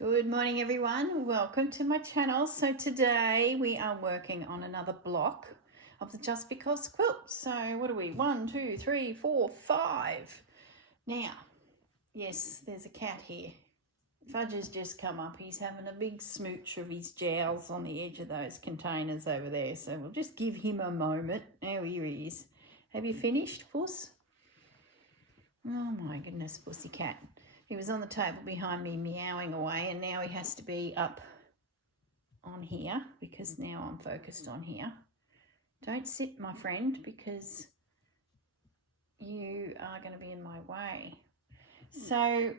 Good morning everyone, welcome to my channel. So today we are working on another block of the Just Because quilt. So what are we, 1, 2, 3, 4, 5. Now, yes, there's a cat here. Fudge has just come up. He's having a big smooch of his jowls on the edge of those containers over there. So we'll just give him a moment. Now here he is. Have you finished, Puss? Oh my goodness, pussycat. He was on the table behind me meowing away, and now he has to be up on here because now I'm focused on here. Don't sit, my friend, because you are going to be in my way. So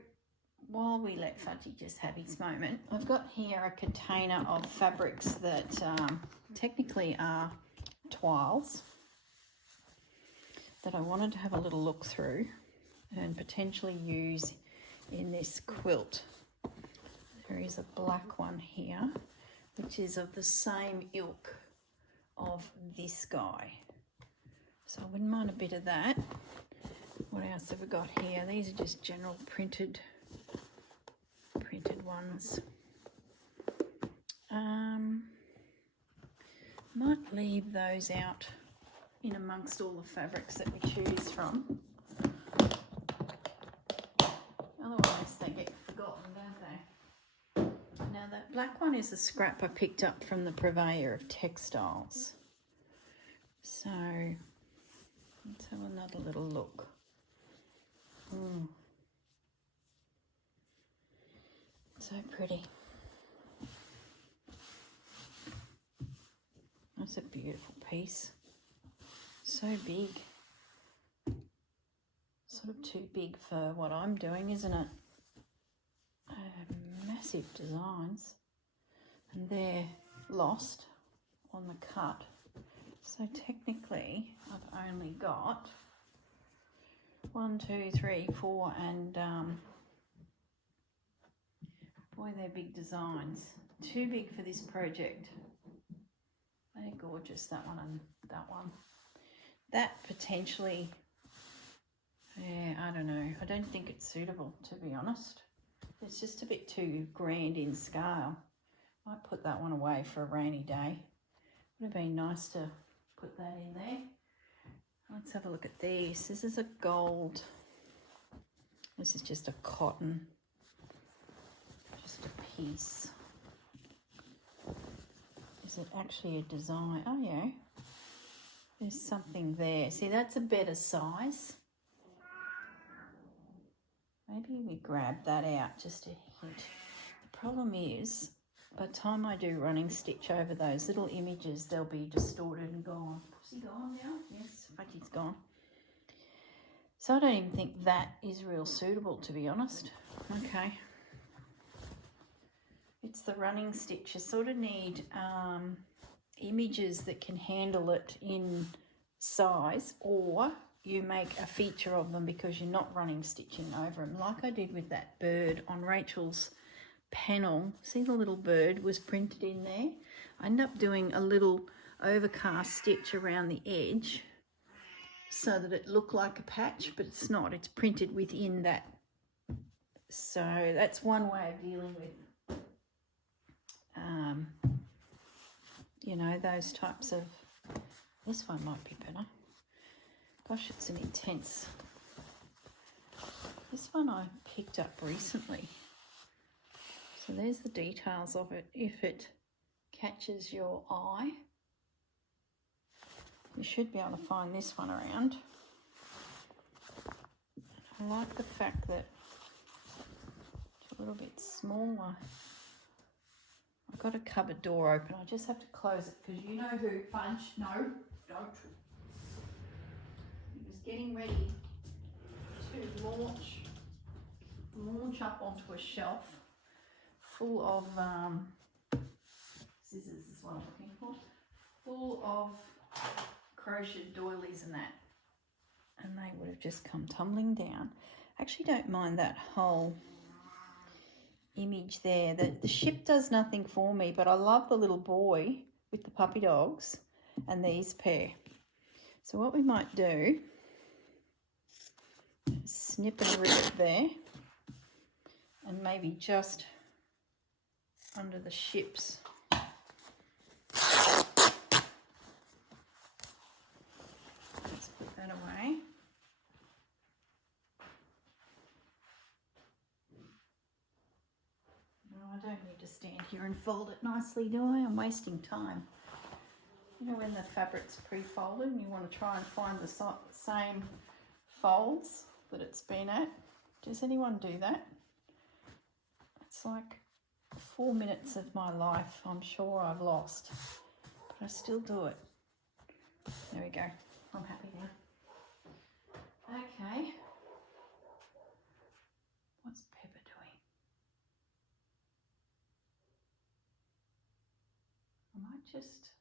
while we let Fudgy just have his moment, I've got here a container of fabrics that technically are toiles that I wanted to have a little look through and potentially use in this quilt. There is a black one here, which is of the same ilk of this guy. So I wouldn't mind a bit of that. What else have we got here? These are just general printed ones. Might leave those out in amongst all the fabrics that we choose from. Otherwise they get forgotten, don't they? Now that black one is a scrap I picked up from the purveyor of textiles. So let's have another little look. So pretty. That's a beautiful piece. So big. Sort of too big for what I'm doing, isn't it? Massive designs, and they're lost on the cut. So technically I've only got 1, 2, 3, 4 and boy, they're big designs. Too big for this project. They're gorgeous, that one and that one. That potentially, yeah, I don't know. I don't think it's suitable, to be honest. It's just a bit too grand in scale. Might put that one away for a rainy day. Would have been nice to put that in there. Let's have a look at these. This is a gold. This is just a cotton. Just a piece. Is it actually a design? Oh yeah. There's something there. See, that's a better size. Maybe we grab that out just a hint. The problem is, by the time I do running stitch over those little images, they'll be distorted and gone. Is he gone now? Yes, Fudgy's gone. So I don't even think that is real suitable, to be honest. Okay. It's the running stitch. You sort of need images that can handle it in size, or you make a feature of them because you're not running stitching over them, like I did with that bird on Rachel's panel. See, the little bird was printed in there. I ended up doing a little overcast stitch around the edge so that it looked like a patch, but it's not. It's printed within that. So that's one way of dealing with you know, those types of. This one might be better. Gosh, it's an intense. This one I picked up recently. So there's the details of it. If it catches your eye, you should be able to find this one around. I like the fact that it's a little bit smaller. I've got a cupboard door open. I just have to close it because you know who, Fudge. No, don't. Getting ready to launch up onto a shelf full of scissors is what I'm looking for, full of crocheted doilies and that, and they would have just come tumbling down. I actually don't mind that whole image there. The ship does nothing for me, but I love the little boy with the puppy dogs and these pair. So what we might do, snip and rip there, and maybe just under the ships. Let's put that away. No, I don't need to stand here and fold it nicely, do I? I'm wasting time. You know when the fabric's pre-folded and you want to try and find the same folds that it's been at? Does anyone do that? It's like 4 minutes of my life I'm sure I've lost, but I still do it. There we go. I'm happy now. Okay. What's Pepper doing? I might just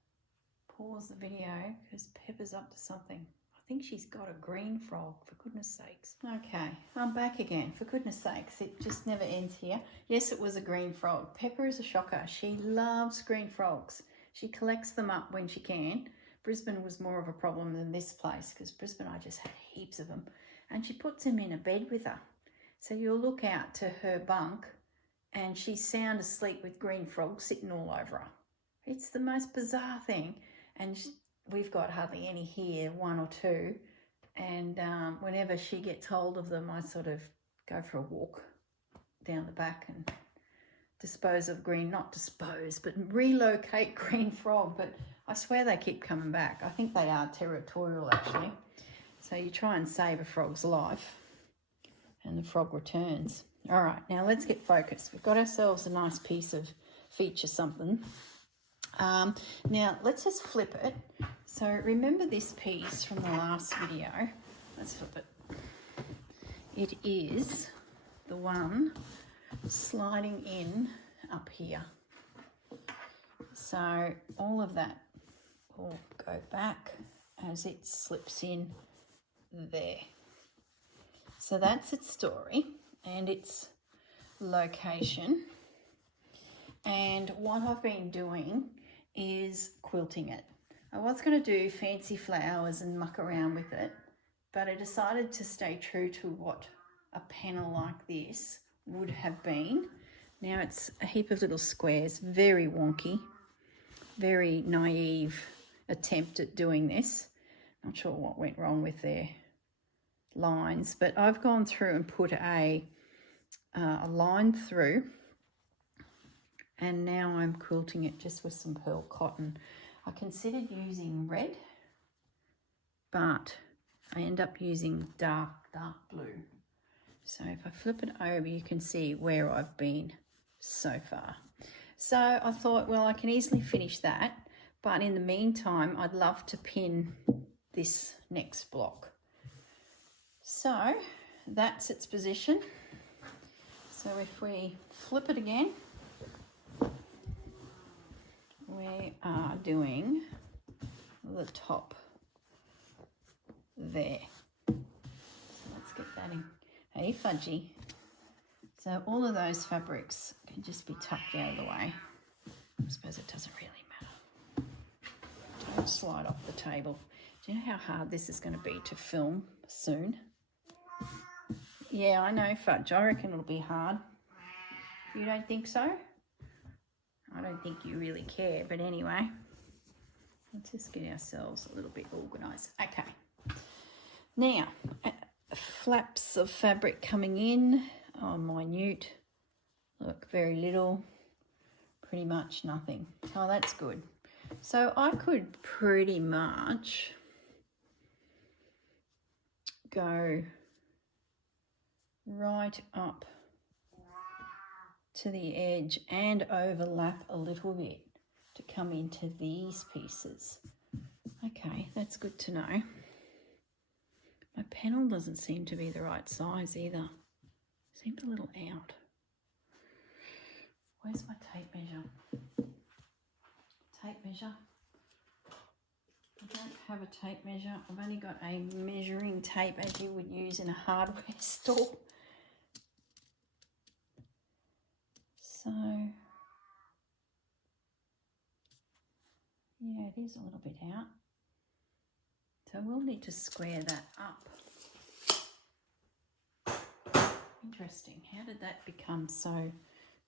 pause the video because Pepper's up to something. I think she's got a green frog, for goodness sakes. Okay, I'm back again. For goodness sakes, it just never ends here. Yes, it was a green frog. Pepper is a shocker. She loves green frogs. She collects them up when she can. Brisbane was more of a problem than this place because Brisbane I just had heaps of them. And she puts them in a bed with her. So you'll look out to her bunk and she's sound asleep with green frogs sitting all over her. It's the most bizarre thing. And we've got hardly any here, 1 or 2. And whenever she gets hold of them, I sort of go for a walk down the back and dispose of not dispose, but relocate green frog. But I swear they keep coming back. I think they are territorial, actually. So you try and save a frog's life and the frog returns. All right, now let's get focused. We've got ourselves a nice piece of feature something. Now let's just flip it. So remember this piece from the last video. Let's flip it. It is the one sliding in up here. So all of that will go back as it slips in there. So that's its story and its location. And what I've been doing is quilting it. I was going to do fancy flowers and muck around with it, but I decided to stay true to what a panel like this would have been. Now it's a heap of little squares, very wonky, very naive attempt at doing this. Not sure what went wrong with their lines, but I've gone through and put a line through. And now I'm quilting it just with some pearl cotton. I considered using red, but I end up using dark blue. So if I flip it over, you can see where I've been so far. So I thought, well, I can easily finish that. But in the meantime, I'd love to pin this next block. So that's its position. So if we flip it again, we are doing the top there. So let's get that in. Hey, fudgy. So all of those fabrics can just be tucked out of the way. I suppose it doesn't really matter. Don't slide off the table. Do you know how hard this is going to be to film soon? Yeah, I know, Fudge. I reckon it'll be hard. You don't think so? I don't think you really care, but anyway, let's just get ourselves a little bit organised. Okay, now flaps of fabric coming in, minute, look, very little, pretty much nothing. Oh, that's good. So I could pretty much go right up to the edge and overlap a little bit to come into these pieces. Okay, that's good to know. My panel doesn't seem to be the right size either. Seems a little out. Where's my tape measure? Tape measure. I don't have a tape measure. I've only got a measuring tape as you would use in a hardware store. So, yeah, it is a little bit out. So we'll need to square that up. Interesting. How did that become so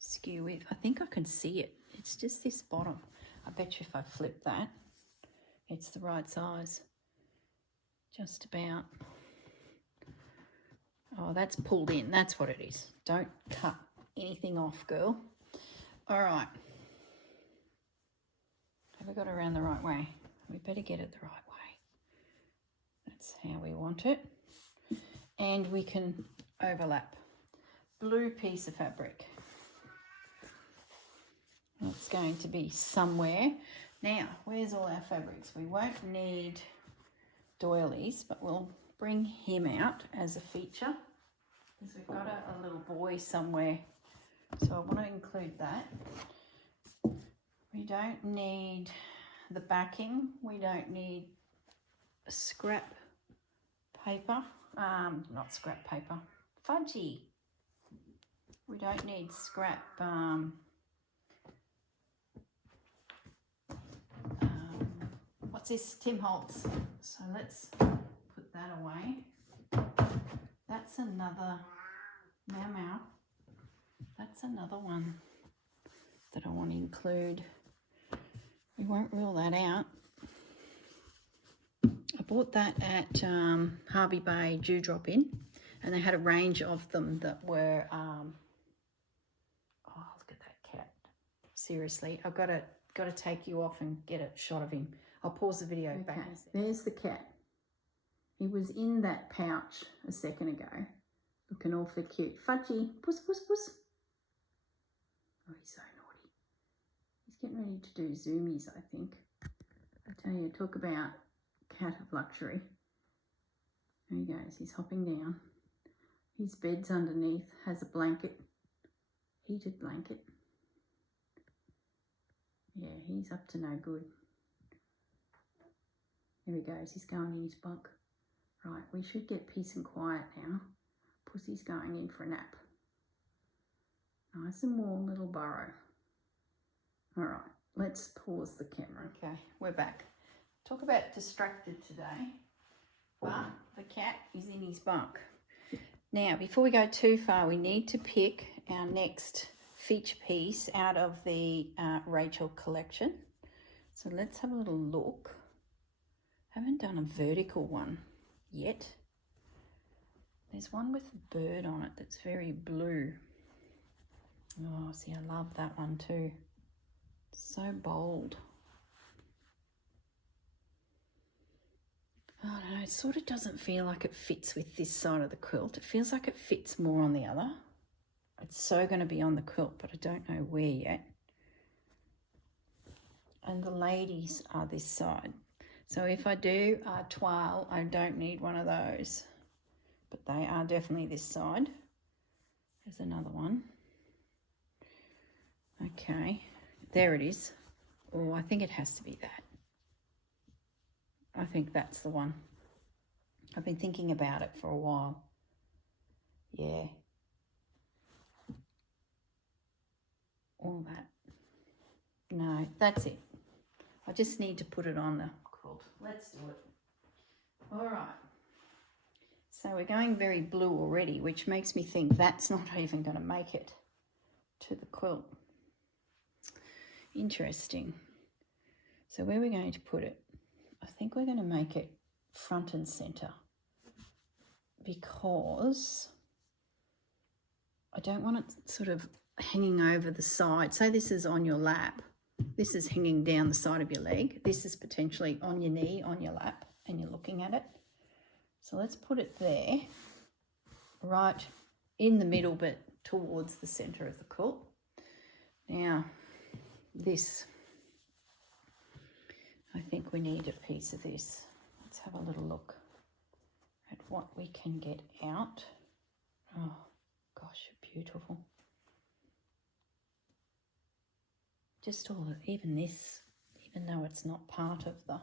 skew with. I think I can see it. It's just this bottom. I bet you if I flip that, it's the right size. Just about. Oh, that's pulled in. That's what it is. Don't cut anything off, girl. All right. Have I got it around the right way? We better get it the right way. That's how we want it. And we can overlap. Blue piece of fabric. It's going to be somewhere. Now, where's all our fabrics? We won't need doilies, but we'll bring him out as a feature because we've got a little boy somewhere. So I want to include that. We don't need the backing. We don't need scrap paper. Not scrap paper. Fudgy. We don't need scrap what's this? Tim Holtz. So let's put that away. That's another meow. That's another one that I want to include. We won't rule that out. I bought that at Harvey Bay Dewdrop Inn, and they had a range of them that were oh, look at that cat. Seriously, I've got to take you off and get a shot of him. I'll pause the video back. There's the cat. He was in that pouch a second ago, looking awfully cute. Fudgy, puss, puss, puss. Oh, he's so naughty. He's getting ready to do zoomies, I think. I tell you, talk about cat of luxury. There he goes, he's hopping down. His bed's underneath, has a blanket, heated blanket. Yeah, he's up to no good. There he goes, he's going in his bunk. Right, we should get peace and quiet now. Pussy's going in for a nap. Nice and warm little burrow. All right, let's pause the camera. Okay, we're back. Talk about distracted today, but the cat is in his bunk. Now, before we go too far, we need to pick our next feature piece out of the Rachel collection. So let's have a little look. Haven't done a vertical one yet. There's one with a bird on it that's very blue. Oh, see, I love that one too. So bold. I don't know, it sort of doesn't feel like it fits with this side of the quilt. It feels like it fits more on the other. It's so going to be on the quilt, but I don't know where yet. And the ladies are this side. So if I do a toile, I don't need one of those. But they are definitely this side. There's another one. Okay, there it is. Oh, I think it has to be that. I think that's the one. I've been thinking about it for a while. Yeah. All that. No, that's it. I just need to put it on the quilt. Let's do it. All right. So we're going very blue already, which makes me think that's not even going to make it to the quilt. Interesting. So where are we going to put it? I think we're going to make it front and center because I don't want it sort of hanging over the side. Say this is on your lap. This is hanging down the side of your leg. This is potentially on your knee, on your lap, and you're looking at it. So let's put it there, right in the middle, but towards the center of the quilt. Now, this, I think we need a piece of this. Let's have a little look at what we can get out. Oh, gosh, beautiful. Just all of, even this, even though it's not part of the,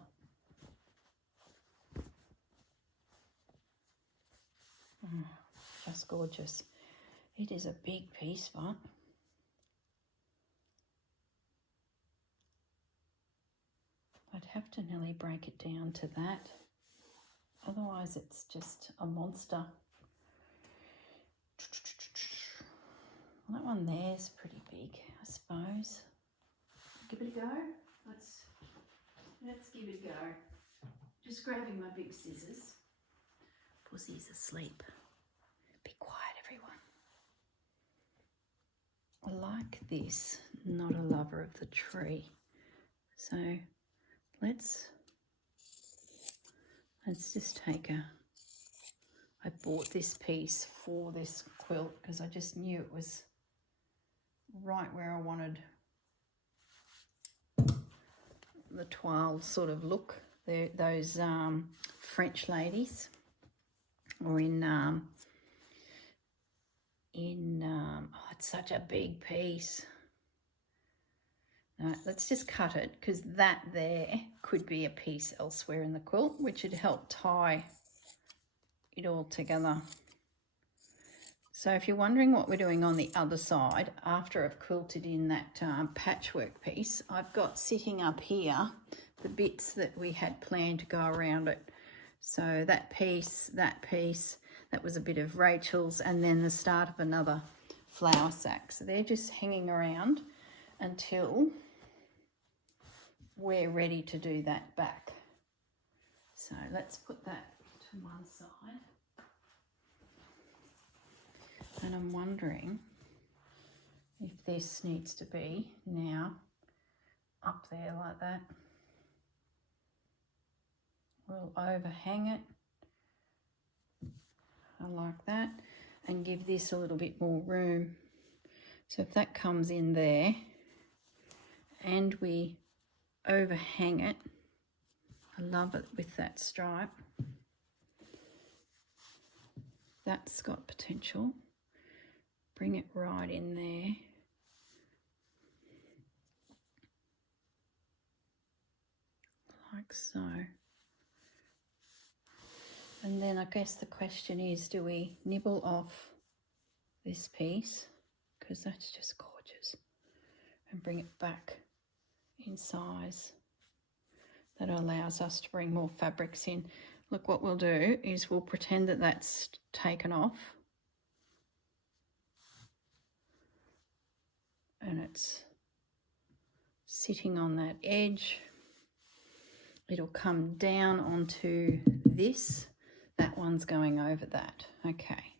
just gorgeous. It is a big piece, but I'd have to nearly break it down to that. Otherwise, it's just a monster. Well, that one there's pretty big, I suppose. Give it a go. Let's give it a go. Just grabbing my big scissors. Pussy's asleep. Be quiet, everyone. I like this. Not a lover of the tree. So let's just take I bought this piece for this quilt because I just knew it was right where I wanted the toile sort of look. They're those French ladies, or oh, it's such a big piece. No, let's just cut it because that there could be a piece elsewhere in the quilt which would help tie it all together. So if you're wondering what we're doing on the other side, after I've quilted in that patchwork piece, I've got sitting up here the bits that we had planned to go around it. So that piece, that was a bit of Rachel's, and then the start of another flower sack. So they're just hanging around until we're ready to do that back. So let's put that to one side. And I'm wondering if this needs to be now up there like that. We'll overhang it. I like that. And give this a little bit more room. So if that comes in there and we overhang it, I love it with that stripe. That's got potential. Bring it right in there. Like so. And then I guess the question is, do we nibble off this piece, because that's just gorgeous, and bring it back in size? That allows us to bring more fabrics in. Look, what we'll do is we'll pretend that that's taken off. And it's sitting on that edge. It'll come down onto this. That one's going over that. Okay.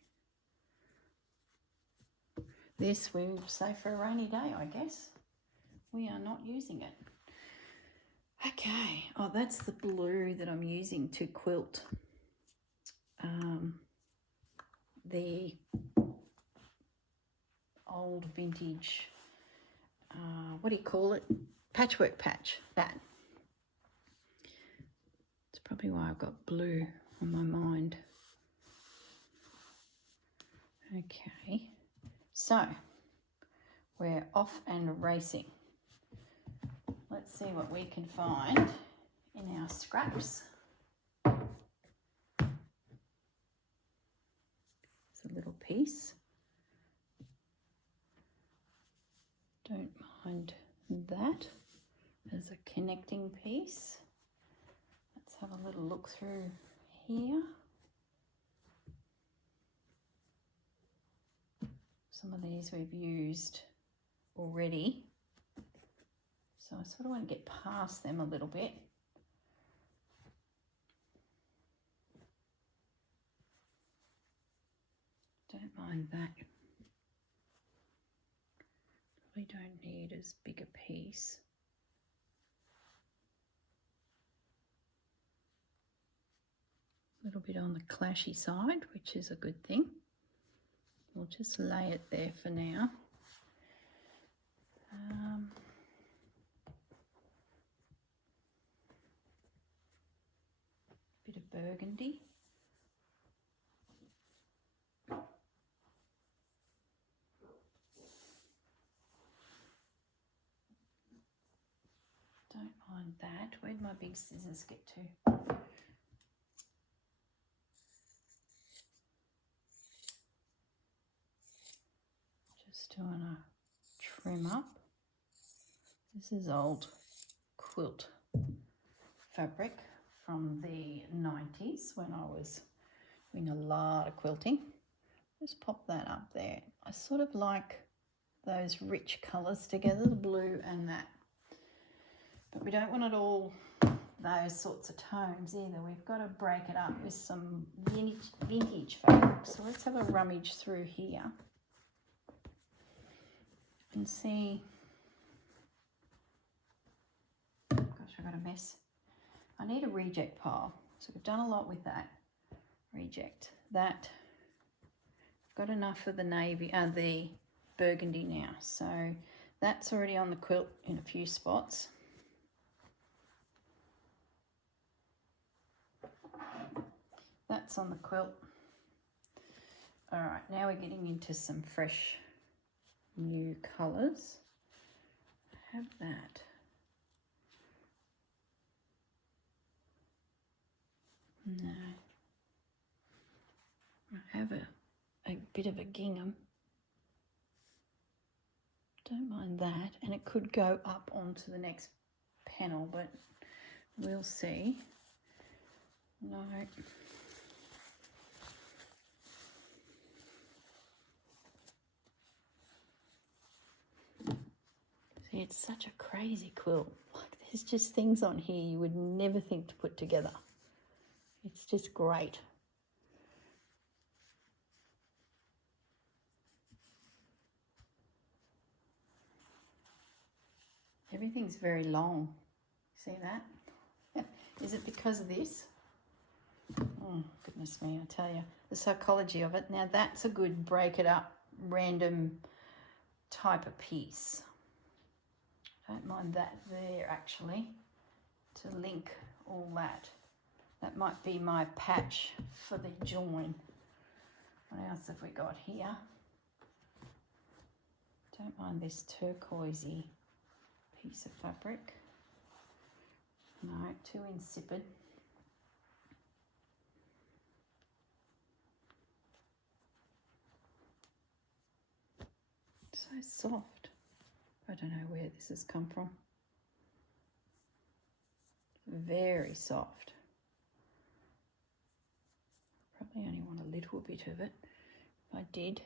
This we will save for a rainy day, I guess. We are not using it. Okay. Oh, that's the blue that I'm using to quilt the old vintage, what do you call it? Patchwork patch, that. It's probably why I've got blue on my mind. Okay, so we're off and racing. Let's see what we can find in our scraps. It's a little piece. Don't mind that as a connecting piece. Let's have a little look through here. Some of these we've used already, so I sort of want to get past them a little bit. Don't mind that. We don't need as big a piece. A little bit on the clashy side, which is a good thing. We'll just lay it there for now. Bit of burgundy. Don't mind that. Where'd my big scissors get to? Just doing a trim up. This is old quilt fabric from the 90s when I was doing a lot of quilting. Just pop that up there. I sort of like those rich colours together, the blue and that. But we don't want it all those sorts of tones either. We've got to break it up with some vintage fabric. So let's have a rummage through here and see. Gosh, I've got a mess. I need a reject pile. So we've done a lot with that. Reject that. Got enough of the navy, the burgundy now. So that's already on the quilt in a few spots. That's on the quilt. All right, now we're getting into some fresh new colours. Have that. No. I have a bit of a gingham. Don't mind that. And it could go up onto the next panel, but we'll see. No. See, it's such a crazy quilt. Like, there's just things on here you would never think to put together. It's just great. Everything's very long. See that? Is it because of this? Oh, goodness me, I tell you. The psychology of it. Now, that's a good break it up, random type of piece. Don't mind that there, actually, to link all that. That might be my patch for the join. What else have we got here? Don't mind this turquoisey piece of fabric. No, too insipid. So soft. I don't know where this has come from. Very soft. Probably only want a little bit of it. If I did.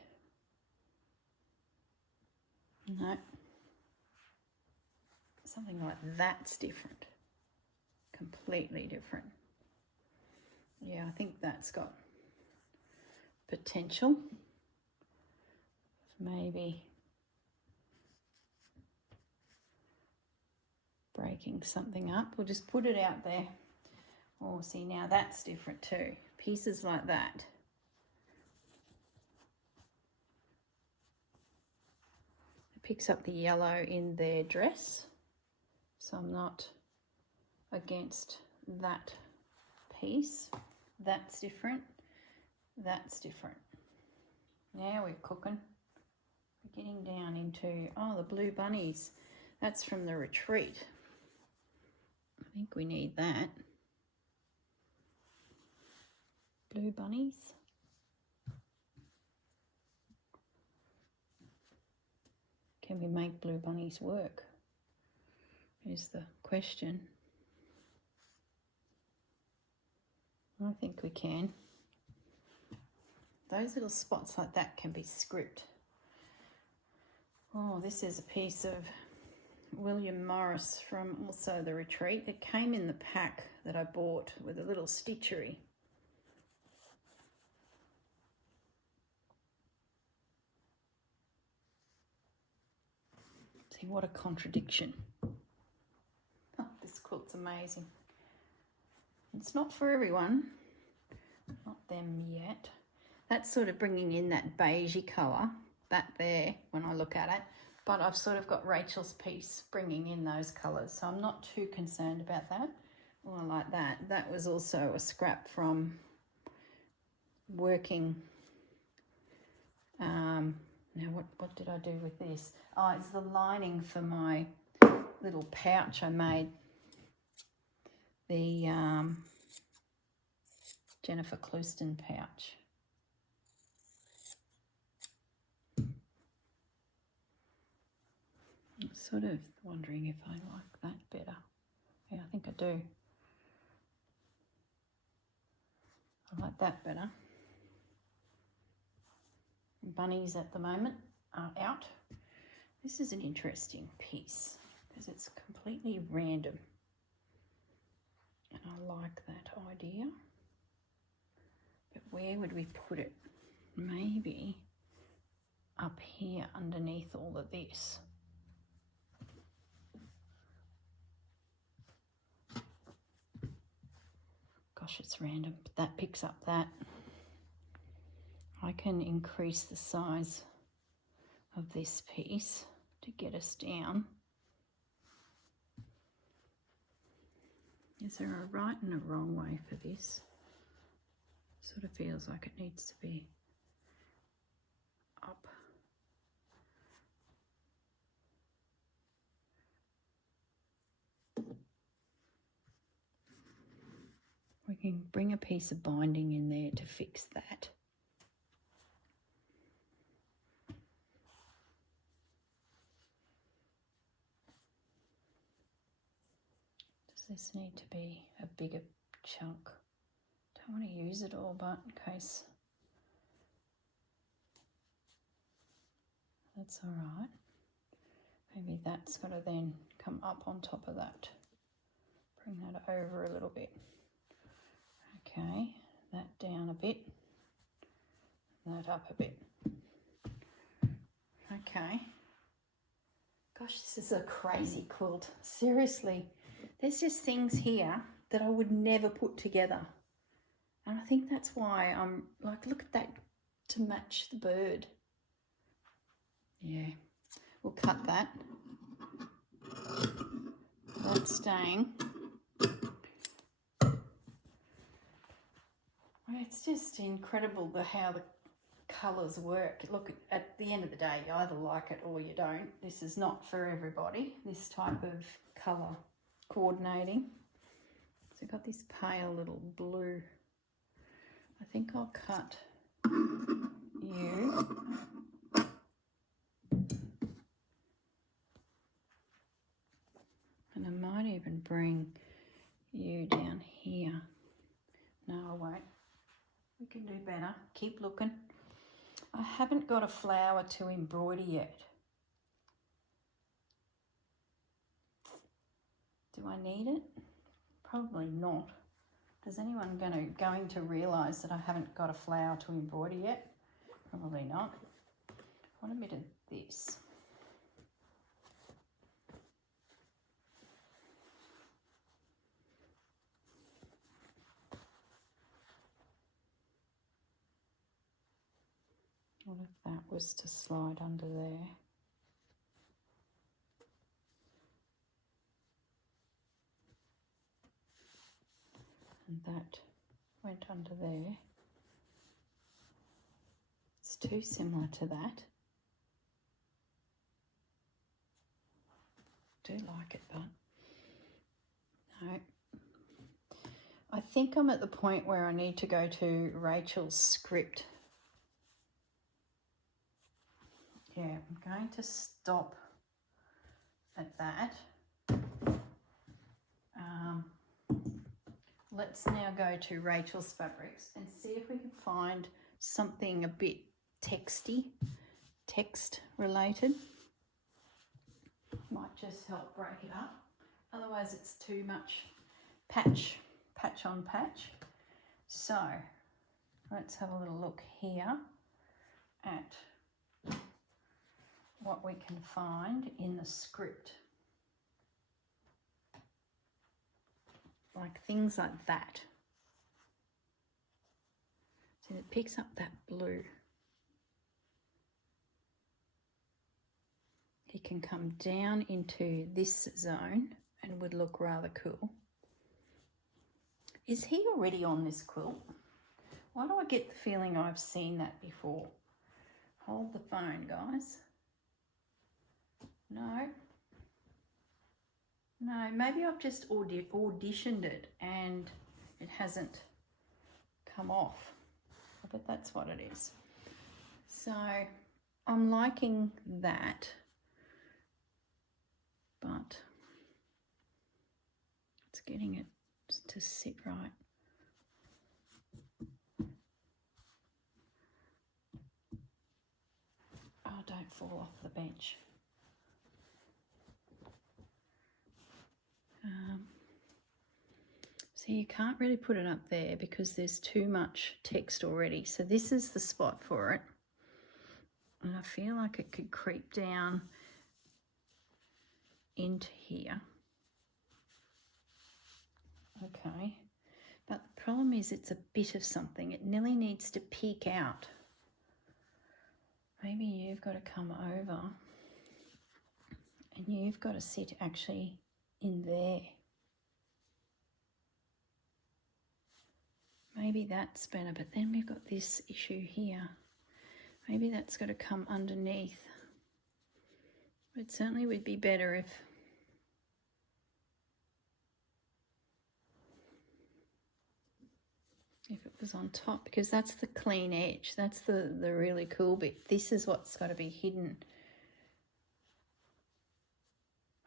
No. Something like that's different. Completely different. Yeah, I think that's got potential. Maybe breaking something up. We'll just put it out there. Oh, see, now that's different too. Pieces like that. It picks up the yellow in their dress. So I'm not against that piece. That's different. That's different. Now we're cooking. We're getting down into, oh, the blue bunnies. That's from the retreat. I think we need that. Blue bunnies. Can we make blue bunnies work? Is the question. I think we can. Those little spots like that can be script. Oh, this is a piece of William Morris from also the retreat. It came in the pack that I bought with a little stitchery. See, what a contradiction. Oh, this quilt's amazing. It's not for everyone. Not them yet. That's sort of bringing in that beigey colour, that there, when I look at it. But I've sort of got Rachel's piece bringing in those colours, so I'm not too concerned about that. Oh, I like that. That was also a scrap from working. Now, what did I do with this? Oh, it's the lining for my little pouch I made. The Jennifer Clouston pouch. I'm sort of wondering if I like that better. Yeah, I think I do. I like that better. Bunnies at the moment are out. This is an interesting piece because it's completely random. And I like that idea. But where would we put it? Maybe up here underneath all of this. Gosh, it's random, but that picks up that. I can increase the size of this piece to get us down. Is there a right and a wrong way for this? Sort of feels like it needs to be up. We can bring a piece of binding in there to fix that. Does this need to be a bigger chunk? Don't want to use it all, but in case that's all right. Maybe that's got to then come up on top of that. Bring that over a little bit. Okay, that down a bit, that up a bit. Okay. Gosh, this is a crazy quilt. Seriously, there's just things here that I would never put together. And I think that's why I'm like, look at that to match the bird. Yeah, we'll cut that. That's staying. It's just incredible how the colours work. Look, at the end of the day, you either like it or you don't. This is not for everybody, this type of colour coordinating. So I've got this pale little blue. I think I'll cut you. And I might even bring you down here. No, I won't. We can do better. Keep looking. I haven't got a flower to embroider yet. Do I need it? Probably not. Is anyone going to realise that I haven't got a flower to embroider yet? Probably not. I want a bit of this. What if that was to slide under there? And that went under there. It's too similar to that. I do like it, but no. I think I'm at the point where I need to go to Rachel's script. Yeah, I'm going to stop at that. Let's now go to Rachel's fabrics and see if we can find something a bit texty, text related. Might just help break it up. Otherwise it's too much patch on patch. So let's have a little look here at what we can find in the script. Like things like that. So it picks up that blue. It can come down into this zone and would look rather cool. Is he already on this quilt? Why do I get the feeling I've seen that before? Hold the phone, guys. No. No, maybe I've just auditioned it and it hasn't come off. I bet that's what it is. So I'm liking that, but it's getting it to sit right. Oh, don't fall off the bench. So you can't really put it up there because there's too much text already. So this is the spot for it. And I feel like it could creep down into here. Okay. But the problem is it's a bit of something. It nearly needs to peek out. Maybe you've got to come over and you've got to sit actually in there. Maybe that's better, but then we've got this issue here. Maybe that's got to come underneath. It certainly would be better if it was on top, because that's the clean edge. That's the really cool bit. This is what's got to be hidden.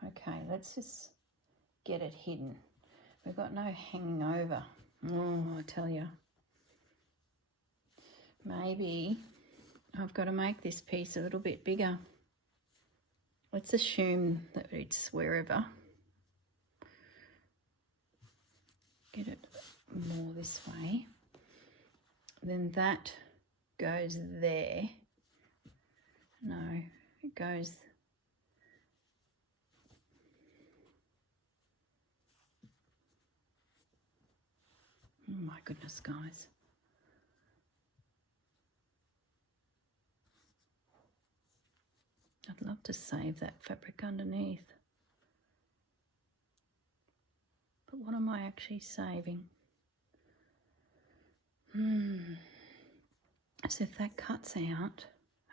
Okay, let's just get it hidden. We've got no hanging over. Oh, I tell you. Maybe I've got to make this piece a little bit bigger. Let's assume that it's wherever. Get it more this way. Then that goes there. No, it goes... Oh my goodness, guys. I'd love to save that fabric underneath. But what am I actually saving? So if that cuts out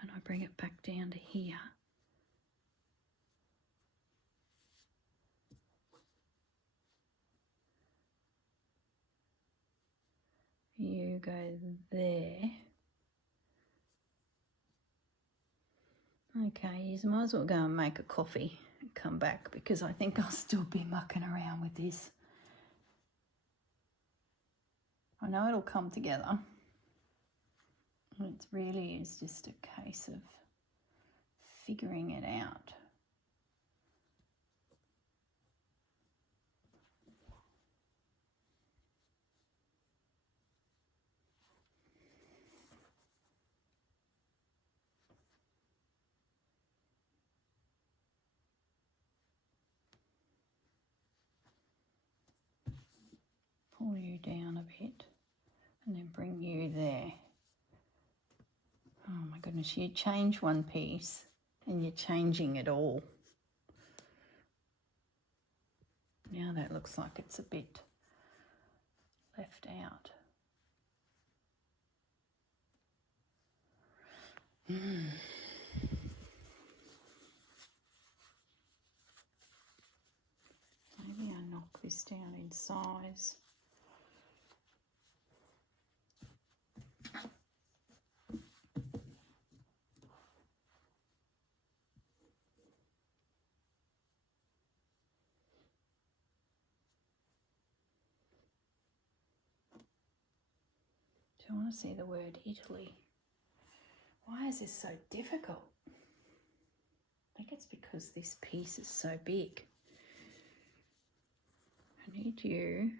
and I bring it back down to here, you go there. Okay, you might as well go and make a coffee and come back, because I think I'll still be mucking around with this. I know it'll come together. It really is just a case of figuring it out. Pull you down a bit and then bring you there. Oh my goodness, you change one piece and you're changing it all. Now that looks like it's a bit left out. Maybe I knock this down in size. Do you want to see the word Italy? Why is this so difficult? I think it's because this piece is so big. I need you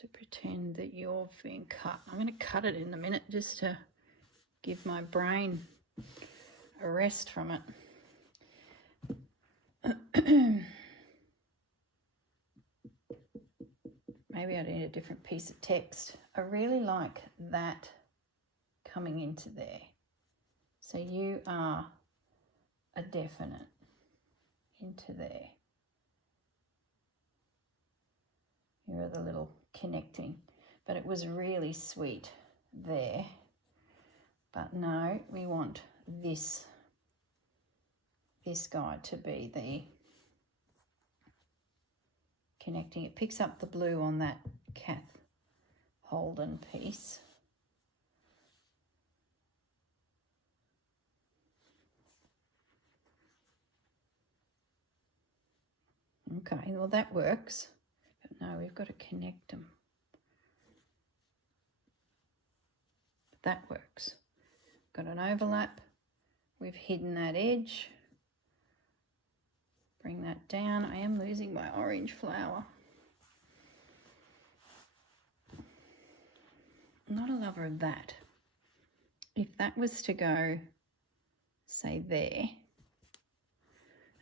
to pretend that you're being cut. I'm going to cut it in a minute just to give my brain a rest from it. Maybe I need a different piece of text. I really like that coming into there. So you are a definite into there. You're the little connecting. But it was really sweet there. But no, we want this guy to be the connecting. It picks up the blue on that Kath Holden piece. Okay, well that works. But no, we've got to connect them. That works. Got an overlap. We've hidden that edge. bring that down. I am losing my orange flower. I'm not a lover of that. If that was to go, say, there,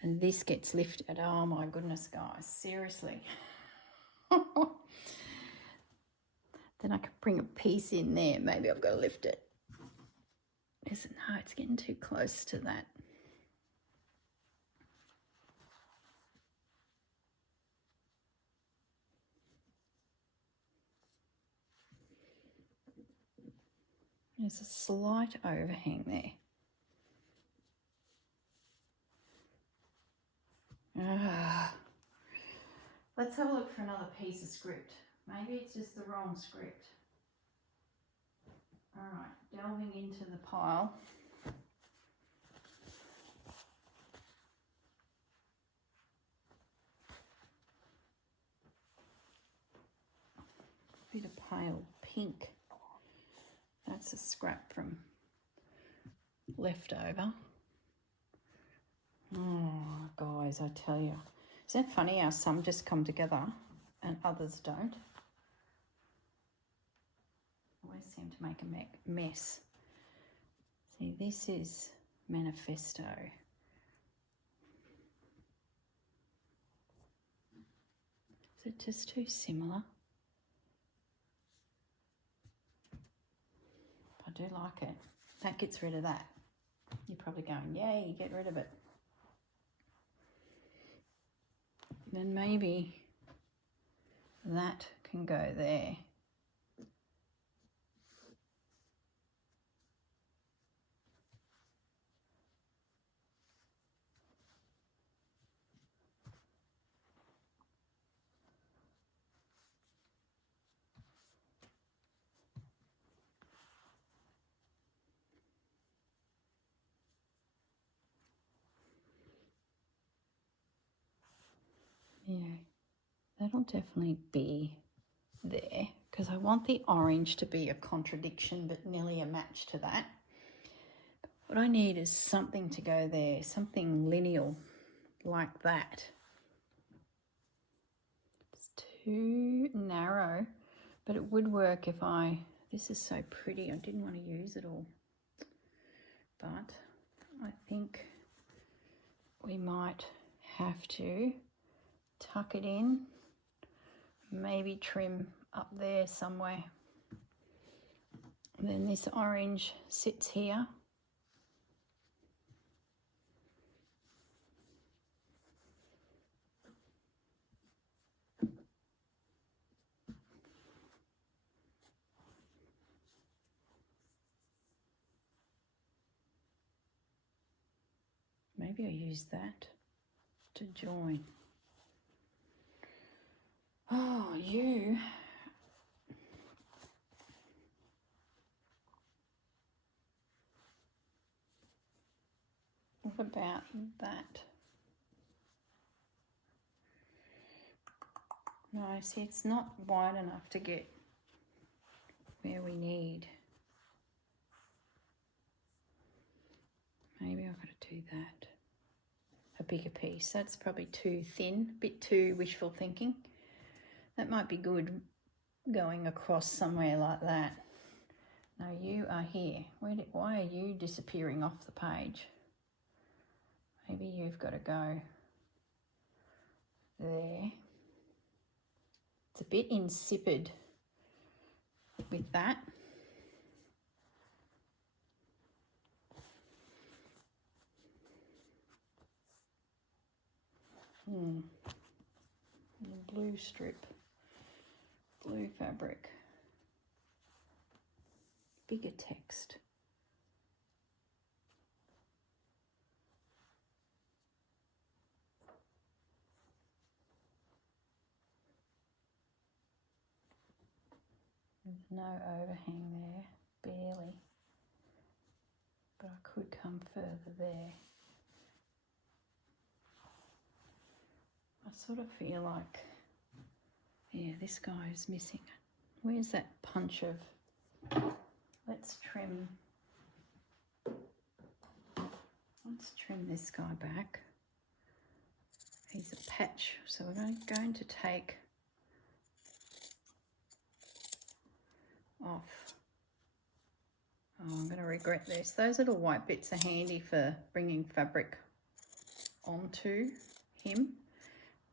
and this gets lifted, oh my goodness, guys, seriously. Then I could bring a piece in there. Maybe I've got to lift it. Is it? No, it's getting too close to that. There's a slight overhang there. Let's have a look for another piece of script. Maybe it's just the wrong script. All right, delving into the pile. Bit of pale pink. That's a scrap from leftover. Oh, guys, I tell you. Isn't it funny how some just come together and others don't? Always seem to make a mess. See, this is manifesto. Is it just too similar? I do like it. That gets rid of that. You're probably going, yay, get rid of it. Then maybe that can go there. Yeah, that'll definitely be there because I want the orange to be a contradiction but nearly a match to that. What I need is something to go there, something lineal like that. It's too narrow, but it would work if this is so pretty, I didn't want to use it all. But I think we might have to tuck it in, maybe trim up there somewhere. And then this orange sits here. Maybe I use that to join. Oh, you. What about that? No, see, it's not wide enough to get where we need. Maybe I've got to do that. A bigger piece. That's probably too thin, a bit too wishful thinking. That might be good going across somewhere like that. No, you are here. Why are you disappearing off the page? Maybe you've got to go there. It's a bit insipid with that. Blue strip, blue fabric, bigger text. There's no overhang there, barely, but I could come further there. I sort of feel like, yeah, this guy is missing. Where's that punch of, let's trim this guy back. He's a patch, so we're going to take off. Oh, I'm going to regret this. Those little white bits are handy for bringing fabric onto him,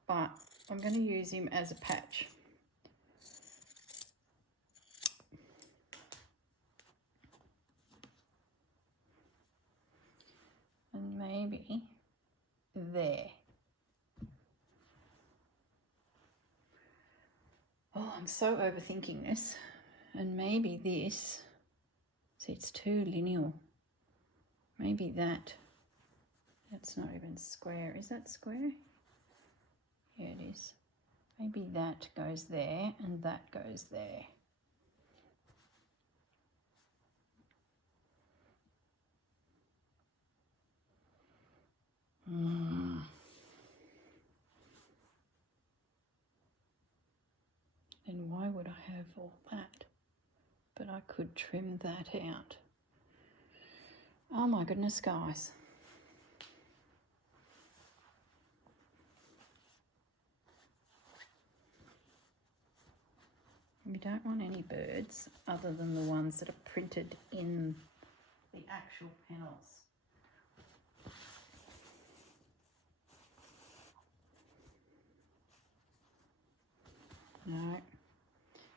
but I'm going to use him as a patch. And maybe there. Oh, I'm so overthinking this. And maybe this, see, it's too lineal. Maybe that's not even square. Is that square? Yeah, it is. Maybe that goes there and that goes there. Then why would I have all that? But I could trim that out. Oh my goodness, guys. We don't want any birds other than the ones that are printed in the actual panels. No,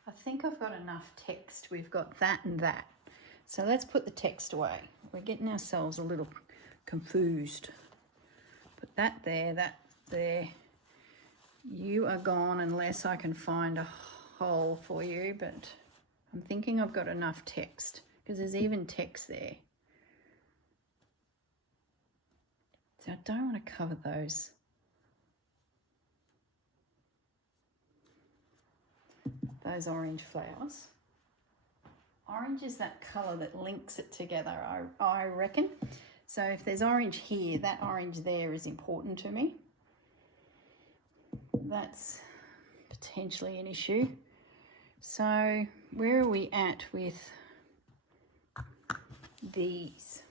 I think I've got enough text. We've got that and that. So let's put the text away. We're getting ourselves a little confused. Put that there, that there. You are gone unless I can find a hole for you, but I'm thinking I've got enough text because there's even text there. So I don't want to cover those. Those orange flowers. Orange is that colour that links it together, I reckon. So if there's orange here, that orange there is important to me. That's potentially an issue. So where are we at with these?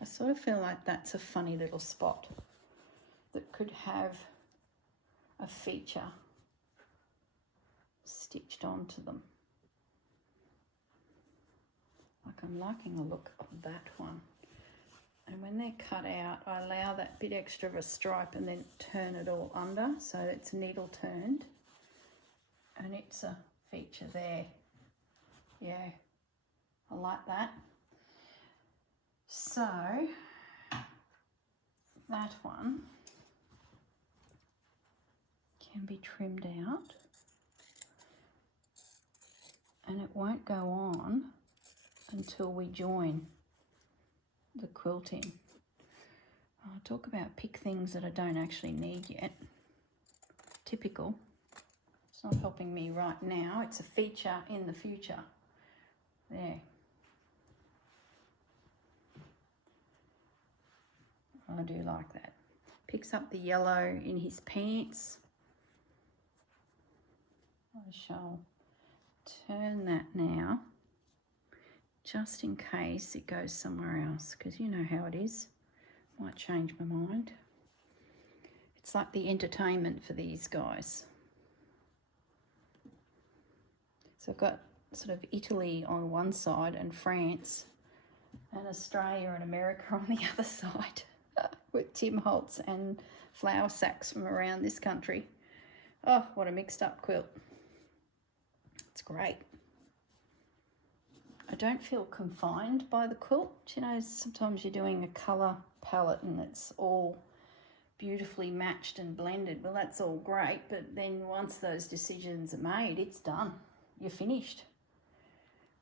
I sort of feel like that's a funny little spot that could have a feature stitched onto them. Like I'm liking the look of that one. And when they're cut out, I allow that bit extra of a stripe and then turn it all under so it's needle turned. And it's a feature there. Yeah, I like that. So that one can be trimmed out and it won't go on until we join the quilting. I'll talk about pick things that I don't actually need yet. Typical. It's not helping me right now. It's a feature in the future. There. I do like that. Picks up the yellow in his pants. I shall turn that now, just in case it goes somewhere else, because you know how it is. Might change my mind. It's like the entertainment for these guys. So I've got sort of Italy on one side and France and Australia and America on the other side with Tim Holtz and flour sacks from around this country. Oh, what a mixed up quilt. It's great. I don't feel confined by the quilt. You know, sometimes you're doing a colour palette and it's all beautifully matched and blended. Well, that's all great, but then once those decisions are made, it's done. You're finished.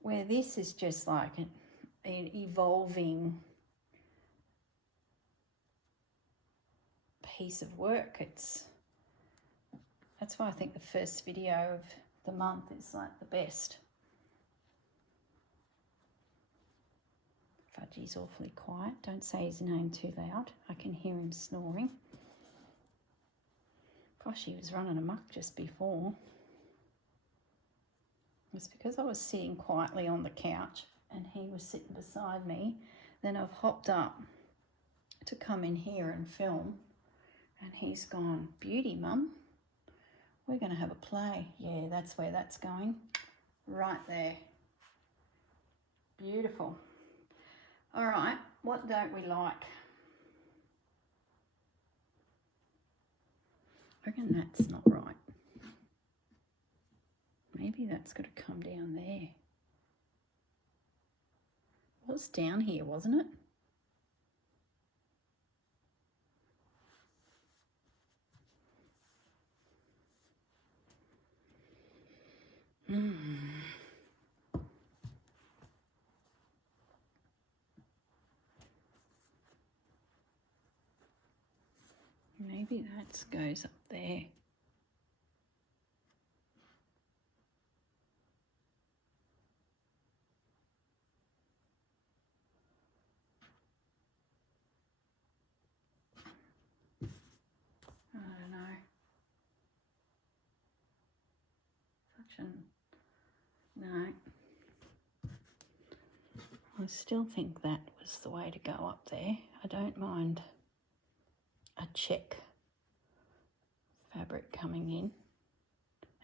Where this is just like an evolving piece of work. That's why I think the first video of the month is like the best. Fudgy's awfully quiet. Don't say his name too loud. I can hear him snoring. Gosh, he was running amok just before. It's because I was sitting quietly on the couch and he was sitting beside me Then I've hopped up to come in here and film, and he's gone, "Beauty, Mum. We're going to have a play." Yeah, that's where that's going. Right there. Beautiful. All right, what don't we like? I reckon that's not right. Maybe that's got to come down there. It was down here, wasn't it? Maybe that goes up there. I don't know. No. I still think that was the way to go up there. I don't mind a check fabric coming in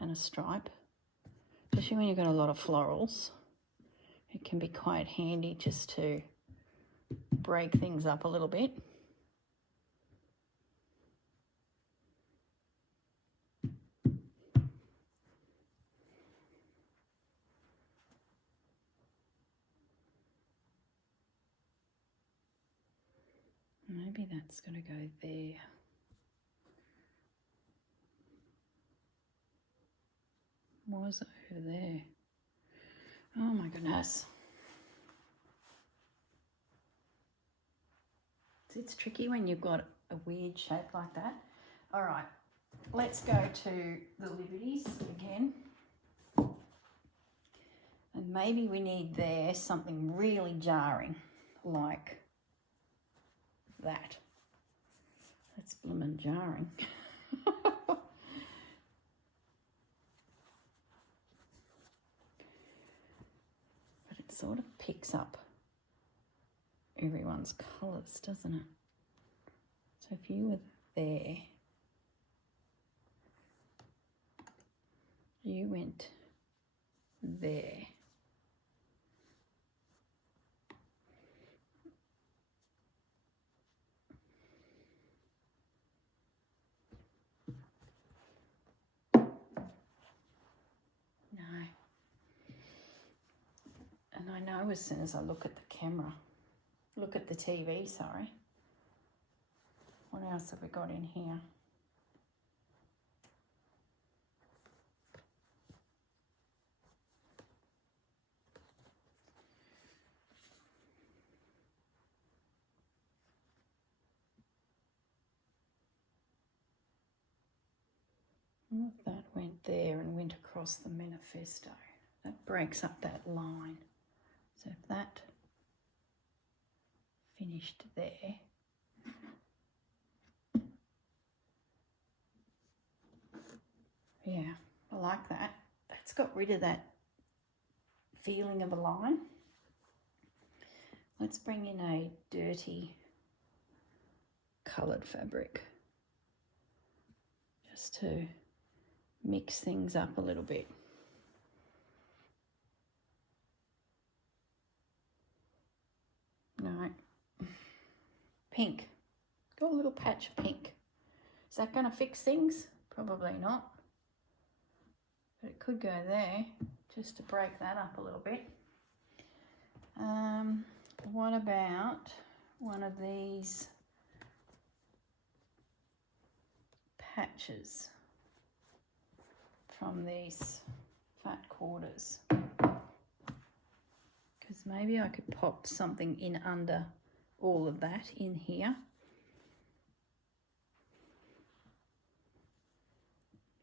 and a stripe, especially when you've got a lot of florals. It can be quite handy just to break things up a little bit. Maybe that's going to go there. Was it over there? Oh my goodness. It's tricky when you've got a weird shape like that. All right, let's go to the Liberties again. And maybe we need there something really jarring, like that. That's bloomin' jarring. But it sort of picks up everyone's colours, doesn't it? So if you were there, you went there. No. And I know as soon as I look at the camera, look at the TV, sorry. What else have we got in here? What if that went there and went across the manifesto? That breaks up that line. So if that finished there, yeah, I like that. That's got rid of that feeling of a line. Let's bring in a dirty coloured fabric just to mix things up a little bit. No. Pink. Got a little patch of pink. Is that going to fix things? Probably not. But it could go there just to break that up a little bit. What about one of these patches from these fat quarters? Because maybe I could pop something in under all of that in here.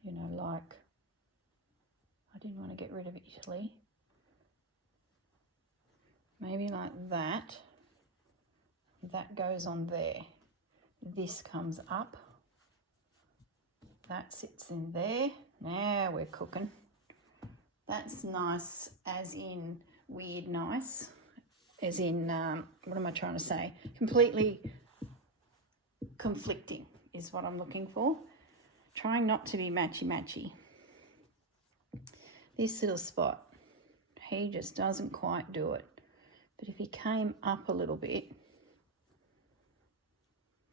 You know, like, I didn't want to get rid of Italy. Maybe like that. That goes on there. This comes up. That sits in there. Now we're cooking. That's nice, as in weird nice. as in, what am I trying to say? Completely conflicting is what I'm looking for. Trying not to be matchy-matchy. This little spot, he just doesn't quite do it. But if he came up a little bit,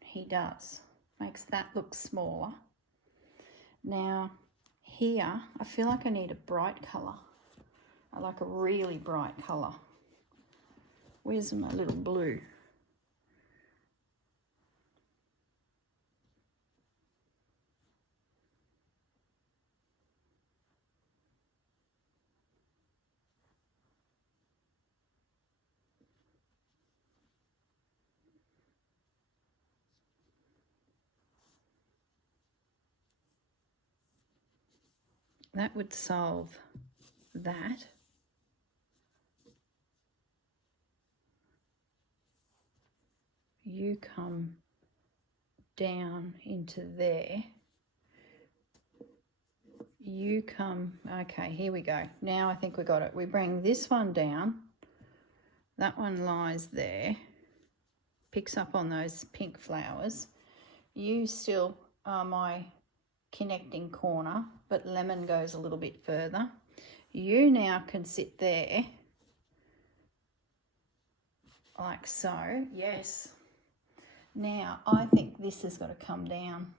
he does. Makes that look smaller. Now, here, I feel like I need a bright colour. I like a really bright colour. Where's my little blue? That would solve that. You come down into there. You come, okay, here we go. Now I think we got it. We bring this one down. That one lies there. Picks up on those pink flowers. You still are my connecting corner, but lemon goes a little bit further. You now can sit there like so. Yes. Now I think this has got to come down.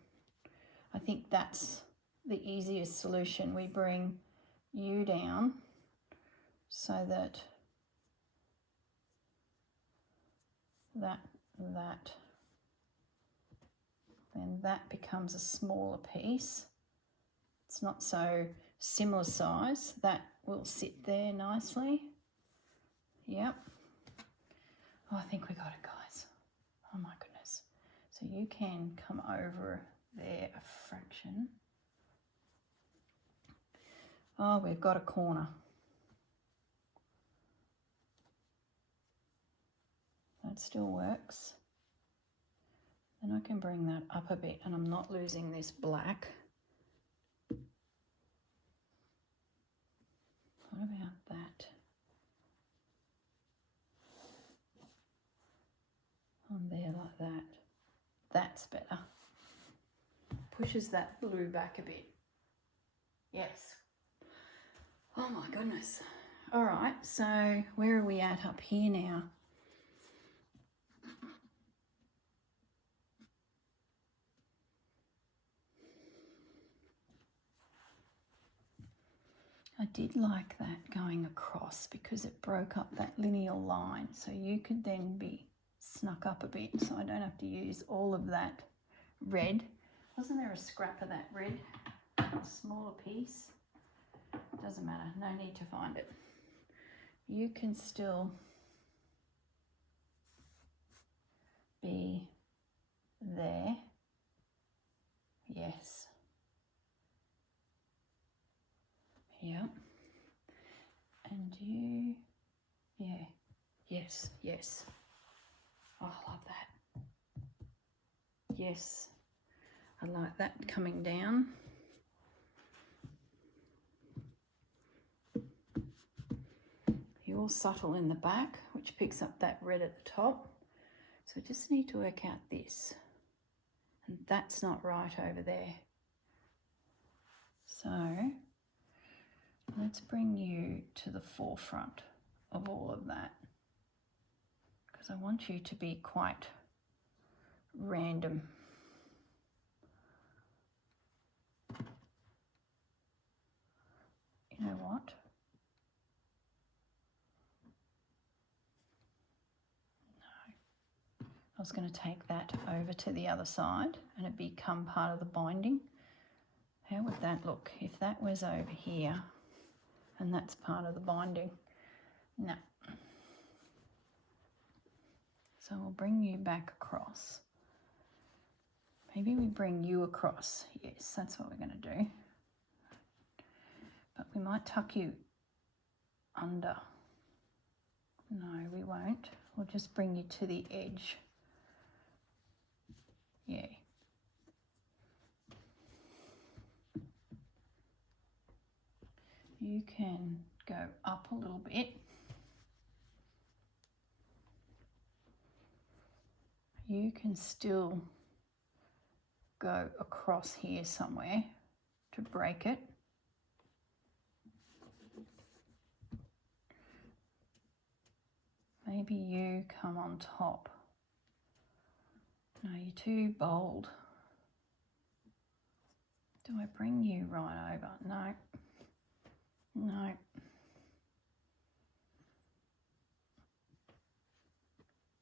I think that's the easiest solution. We bring you down so that then that becomes a smaller piece. It's not so similar size. That will sit there nicely. Yep. Oh, I think we got it, guys. Oh my goodness. So you can come over there a fraction. Oh, we've got a corner. That still works. Then I can bring that up a bit and I'm not losing this black. What about that? On there like that. That's better. Pushes that blue back a bit. Yes. Oh my goodness. All right, so where are we at up here now? I did like that going across because it broke up that lineal line, so you could then be snuck up a bit so I don't have to use all of that red. Wasn't there a scrap of that red? A smaller piece? Doesn't matter, no need to find it. You can still be there. Yes. Yep. And you, yeah, yes, yes. Oh, I love that. Yes, I like that coming down. You're subtle in the back, which picks up that red at the top. So we just need to work out this. And that's not right over there. So let's bring you to the forefront of all of that, because I want you to be quite random. You know what? No. I was going to take that over to the other side and it become part of the binding. How would that look if that was over here and that's part of the binding? No. So we'll bring you back across. Maybe we bring you across. Yes, that's what we're going to do. But we might tuck you under. No, we won't. We'll just bring you to the edge. Yeah. You can go up a little bit. you can still go across here somewhere to break it. Maybe you come on top. No, you're too bold. Do I bring you right over? No. No.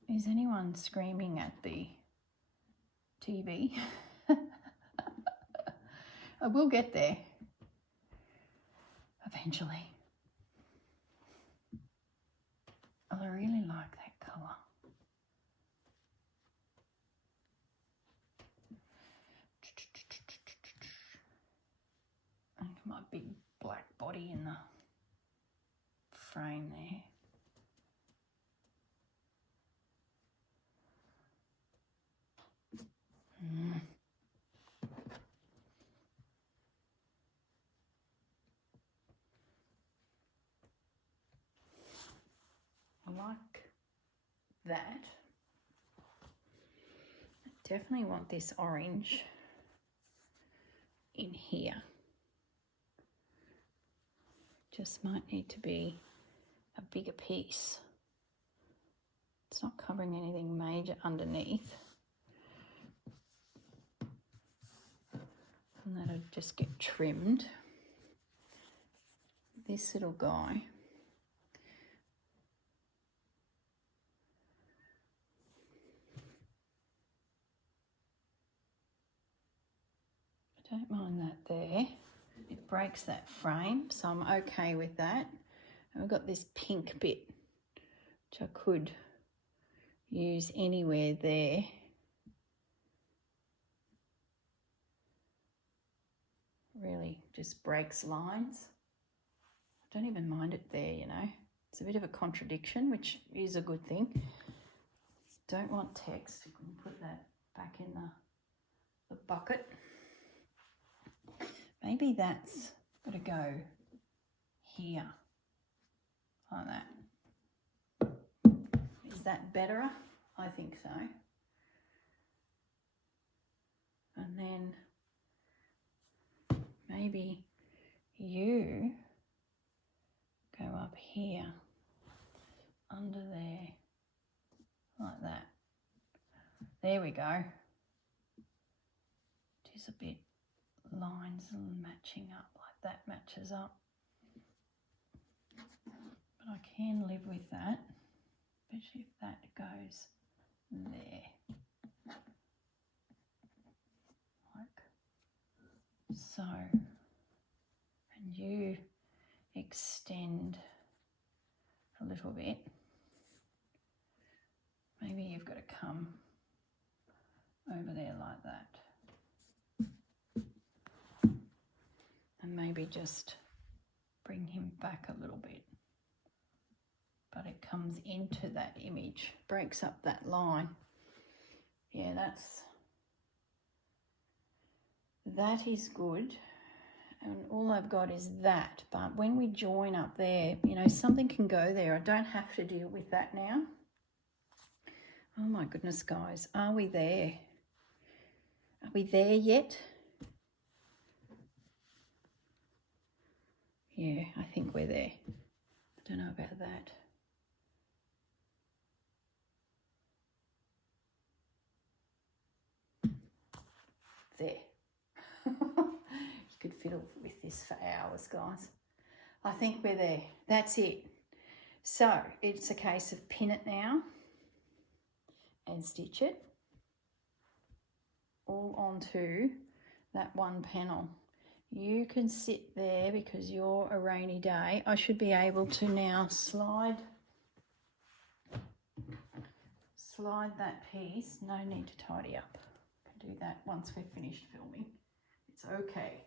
Is anyone screaming at the TV? I will get there eventually. Oh, I really like that colour. I think my big black body in the frame there. I like that. I definitely want this orange in here. Just might need to be a bigger piece. It's not covering anything major underneath. And that'll just get trimmed. This little guy. I don't mind that there. It breaks that frame, so I'm okay with that. And we've got this pink bit, which I could use anywhere there. Really just breaks lines. I don't even mind it there, you know. It's a bit of a contradiction, which is a good thing. Don't want text. We can put that back in the bucket. Maybe that's got to go here, like that. Is that better? I think so. And then maybe you go up here, under there, like that. There we go. Just a bit lines matching up, like that matches up. But I can live with that, especially if that goes there. Like so. And you extend a little bit. Maybe you've got to come over there like that. And maybe just bring him back a little bit. But it comes into that image, breaks up that line. Yeah, that is good. And all I've got is that. But when we join up there, you know, something can go there. I don't have to deal with that now. Oh my goodness, guys, are we there? Are we there yet? Yeah, I think we're there. I don't know about that. There. You could fiddle with this for hours, guys. I think we're there. That's it. So it's a case of pin it now and stitch it all onto that one panel. You can sit there because you're a rainy day. I should be able to now slide that piece. No need to tidy up. I can do that once we're finished filming. It's okay.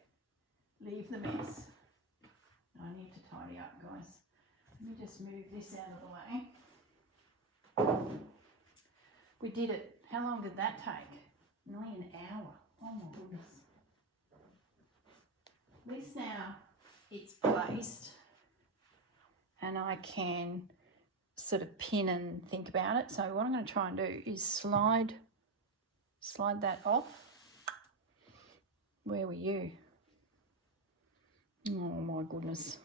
Leave the mess. I need to tidy up, guys. Let me just move this out of the way. We did it. How long did that take? Nearly an hour. Oh my goodness. At least now it's placed and I can sort of pin and think about it. So what I'm going to try and do is slide slide that off. Where were you? Oh my goodness.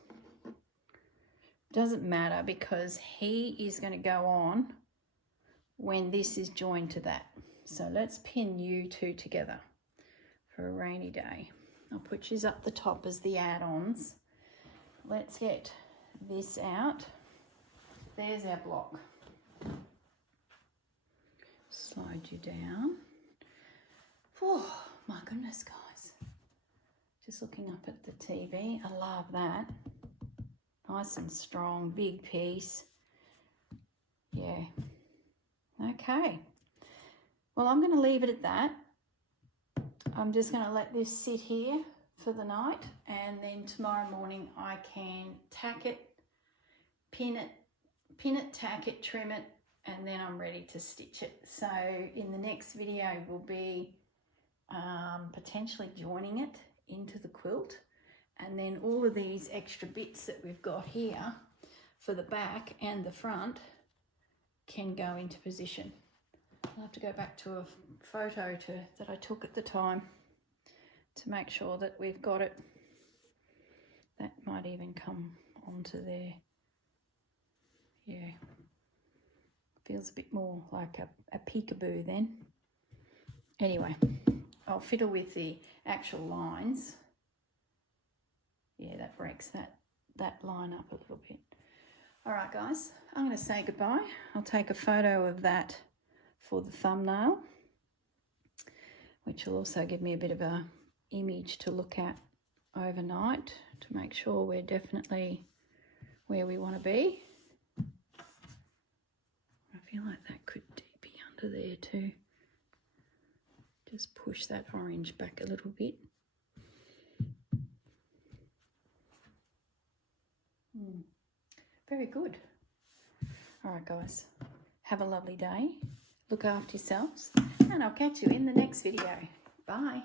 Doesn't matter because he is going to go on when this is joined to that. So let's pin you two together for a rainy day. I'll put you up the top as the add-ons. Let's get this out. There's our block. Slide you down. Oh my goodness, guys. Just looking up at the TV. I love that. Nice and strong, big piece. Yeah. Okay. Well, I'm going to leave it at that. I'm just going to let this sit here for the night, and then tomorrow morning I can tack it, pin it, tack it, trim it, and then I'm ready to stitch it. So in the next video we'll be potentially joining it into the quilt, and then all of these extra bits that we've got here for the back and the front can go into position. I'll have to go back to a photo that I took at the time to make sure that we've got it. That might even come onto there. Yeah, feels a bit more like a peekaboo then. Anyway, I'll fiddle with the actual lines. Yeah, that breaks that line up a little bit. All right, guys, I'm going to say goodbye. I'll take a photo of that for the thumbnail, which will also give me a bit of a image to look at overnight to make sure we're definitely where we want to be. I feel like that could be under there too. Just push that orange back a little bit. Very good. All right, guys, have a lovely day. Look after yourselves, and I'll catch you in the next video. Bye.